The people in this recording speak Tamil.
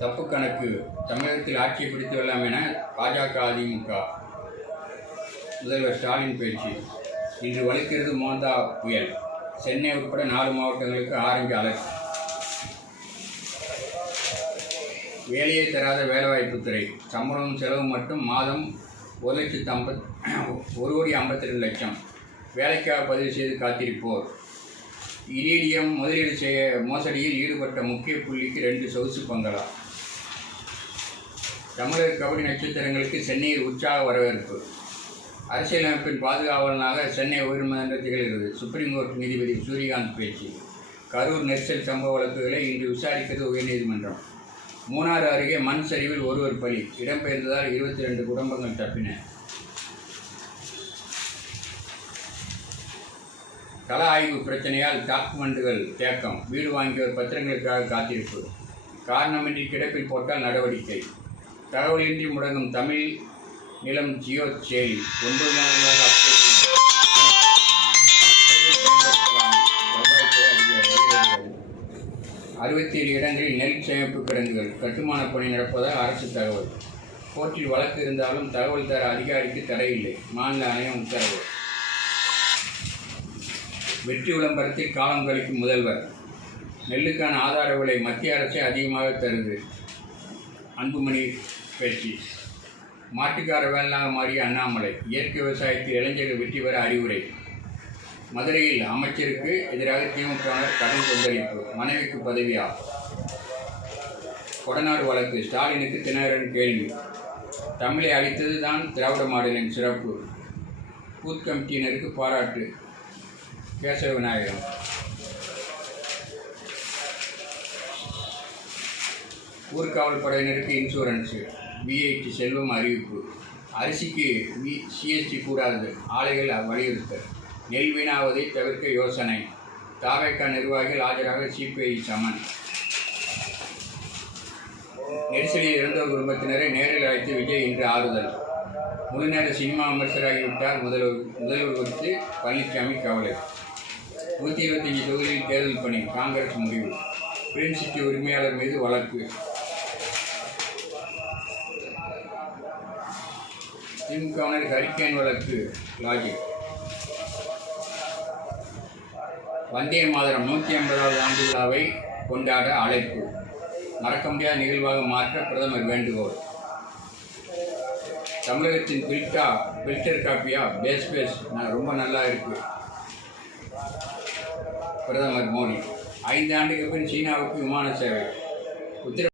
தப்பு கணக்கு. தமிழகத்தில் ஆட்சியை பிடித்து வரலாம் என பாஜக அதிமுக முதல்வர் ஸ்டாலின் பேச்சு. இன்று வலுக்கிறது மோந்தா புயல். சென்னை உட்பட 4 மாவட்டங்களுக்கு ஆரஞ்சு அலர்ட். வேலையை தராத வேலைவாய்ப்புத்துறை. சம்பளம் செலவு மட்டும் மாதம் 1,52,00,000. வேலைக்காக பதிவு செய்து காத்திருப்போர். இரிடியம் முதலீடு மோசடியில் ஈடுபட்ட முக்கிய புள்ளிக்கு 2 சொகுசு பங்களா. தமிழக கபடி நட்சத்திரங்களுக்கு சென்னையில் உற்சாக வரவேற்பு. அரசியலமைப்பின் பாதுகாவலனாக சென்னை உயர்நீதிமன்றம் திகழ்கிறது. சுப்ரீம் கோர்ட் நீதிபதி சூரியகாந்த் பேச்சு. கரூர் நெரிசல் சம்பவ வழக்குகளை இன்று விசாரிக்கிறது உயர்நீதிமன்றம். மூணாறு அருகே மண் சரிவில் ஒருவர் பலி. இடம்பெயர்ந்ததால் 22 குடும்பங்கள் தப்பின. கள ஆய்வு பிரச்சனையால் டாக்குமெண்ட்டுகள் தேக்கம். வீடு வாங்கியோர் பத்திரங்களுக்காக காத்திருப்பு. காரணமின்றி கிடப்பில் போட்டால் நடவடிக்கை. தகவலின்றி முடங்கும் தமிழ் நிலம் ஜியோ செயலி. 9 நாட்களாக அப்டேட். 67 இடங்களில் நெல் சேமிப்பு கிடங்குகள். கட்டுமான பணி நடப்பதாக அரசு தகவல். கோர்ட்டில் வழக்கு இருந்தாலும் தகவல் தர அதிகாரிக்கு தடையில்லை. மாநில ஆணையம் உத்தரவு. வெற்றி விளம்பரத்தில் காலம் கழிக்கும் முதல்வர். நெல்லுக்கான ஆதார விலை மத்திய அரசே அதிகமாக தருது. அன்புமணி பேச்சு. மாட்டுக்கார வேளாக மாறிய அண்ணாமலை. இயற்கை விவசாயத்தில் இளைஞர்கள் வெற்றி பெற அறிவுரை. மதுரையில் அமைச்சருக்கு எதிராக திமுகவினர் கடும் கொந்தளிப்பு. மனைவிக்கு பதவியா? கொடநாடு வழக்கு. ஸ்டாலினுக்கு தினகரன் கேள்வி. தமிழை அளித்தது தான் திராவிட மாடலின் சிறப்பு. பூத் கமிட்டியினருக்கு பாராட்டு. கேசவ விநாயகம். ஊர்காவல் படையினருக்கு இன்சூரன்ஸு. விஐடி செல்வம் அறிவிப்பு. அரிசிக்கு சிஎஸ்டி கூடாது. ஆலைகள் வலியுறுத்தல். நெல் வீணாவதை தவிர்க்க யோசனை. தாவேக நிர்வாகிகள் ஆஜராக சிபிஐ சமன். நெரிசலில் இறந்தோர் குடும்பத்தினரை நேரில் அழைத்து விஜய் இன்று ஆறுதல். முழுநேர சினிமா விமர்சகராகிவிட்டார் முதல்வர் குறித்து பழனிசாமி கவலை. 125 தொகுதியில் தேர்தல் பணி. காங்கிரஸ் முடிவு. பிரின்ஸ் சிட்டி உரிமையாளர் மீது வழக்கு. திமுகவினர் ஹரிக்கேன் வழக்கு லாஜிக். வந்தே மாதரம் 150வது ஆண்டு விழாவை கொண்டாட அழைப்பு. மறக்க முடியாத நிகழ்வாக மாற்ற பிரதமர் வேண்டுகோள். தமிழகத்தின் ஃபில்டர் காப்பியா பேஸ் ரொம்ப நல்லா இருக்கு. பிரதமர் மோடி. 5 ஆண்டுக்கு பின் சீனாவுக்கு விமான சேவை.